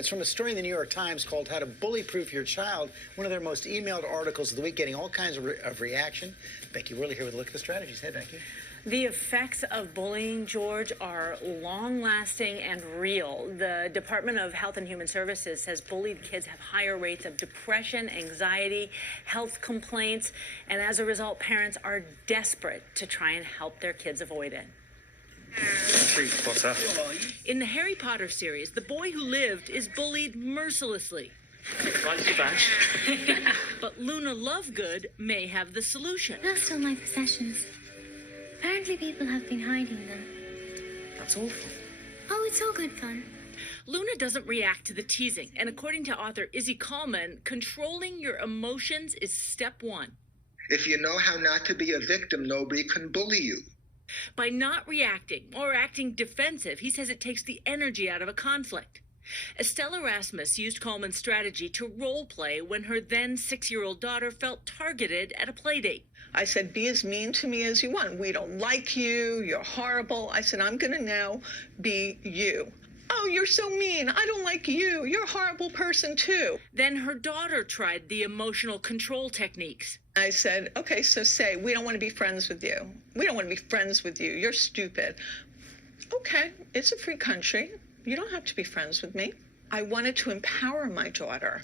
It's from a story in the New York Times called How to Bullyproof Your Child, one of their most emailed articles of the week, getting all kinds of reaction. Becky Worley here with a look at the strategies. Hey, Becky. The effects of bullying, George, are long-lasting and real. The Department of Health and Human Services says bullied kids have higher rates of depression, anxiety, health complaints, and as a result, parents are desperate to try and help their kids avoid it. What's that? In the Harry Potter series, the boy who lived is bullied mercilessly. But Luna Lovegood may have the solution. Lost all my possessions. Apparently people have been hiding them. That's awful. Oh, it's all good fun. Luna doesn't react to the teasing, and according to author Izzy Kallman, controlling your emotions is step one. If you know how not to be a victim, nobody can bully you. By not reacting or acting defensive, he says it takes the energy out of a conflict. Estelle Erasmus used Kallman's strategy to role play when her then 6-year-old daughter felt targeted at a play date. I said, be as mean to me as you want. We don't like you. You're horrible. I said, I'm going to now be you. Oh, you're so mean. I don't like you. You're a horrible person, too. Then her daughter tried the emotional control techniques. I said, okay, so say, we don't want to be friends with you. We don't want to be friends with you. You're stupid. Okay, it's a free country. You don't have to be friends with me. I wanted to empower my daughter.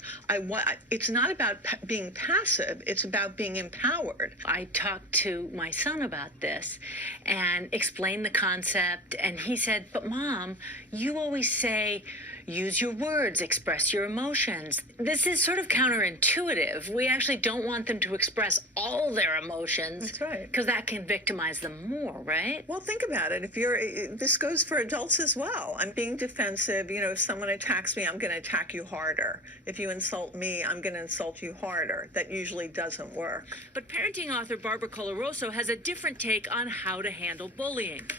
It's not about being passive. It's about being empowered. I talked to my son about this and explained the concept, and he said, but Mom, you always say, use your words, express your emotions. This is sort of counterintuitive. We actually don't want them to express all their emotions. That's right. Because that can victimize them more, right? Well, think about it. This goes for adults as well. I'm being defensive. You know, if someone attacks me, I'm going to attack you harder. If you insult me, I'm going to insult you harder. That usually doesn't work. But parenting author Barbara Coloroso has a different take on how to handle bullying.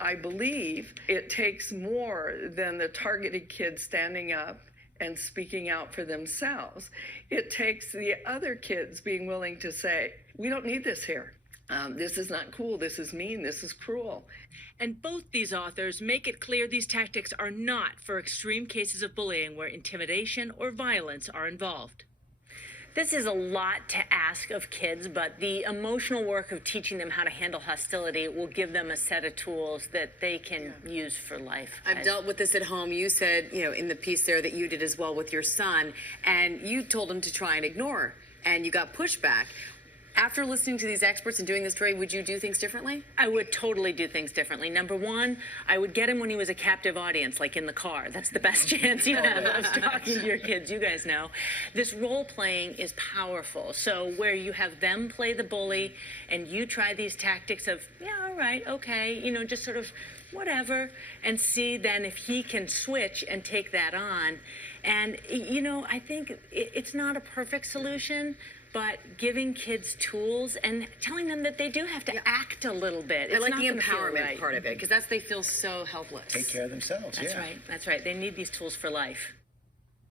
I believe it takes more than the targeted kid standing up and speaking out for themselves. It takes the other kids being willing to say, we don't need this here. This is not cool. This is mean. This is cruel. And both these authors make it clear these tactics are not for extreme cases of bullying where intimidation or violence are involved. This is a lot to ask of kids, but the emotional work of teaching them how to handle hostility will give them a set of tools that they can use for life. I've dealt with this at home. You said, you know, in the piece there that you did as well with your son, and you told him to try and ignore, and you got pushback. After listening to these experts and doing this story, would you do things differently? I would totally do things differently. Number one, I would get him when he was a captive audience, like in the car. That's the best chance you have of talking to your kids. You guys know. This role playing is powerful. So where you have them play the bully and you try these tactics of, yeah, all right, okay, you know, just sort of whatever, and see then if he can switch and take that on. And, you know, I think it's not a perfect solution, but giving kids tools and telling them that they do have to act a little bit. I like the empowerment part of it, because they feel so helpless. Take care of themselves, That's right. That's right. They need these tools for life.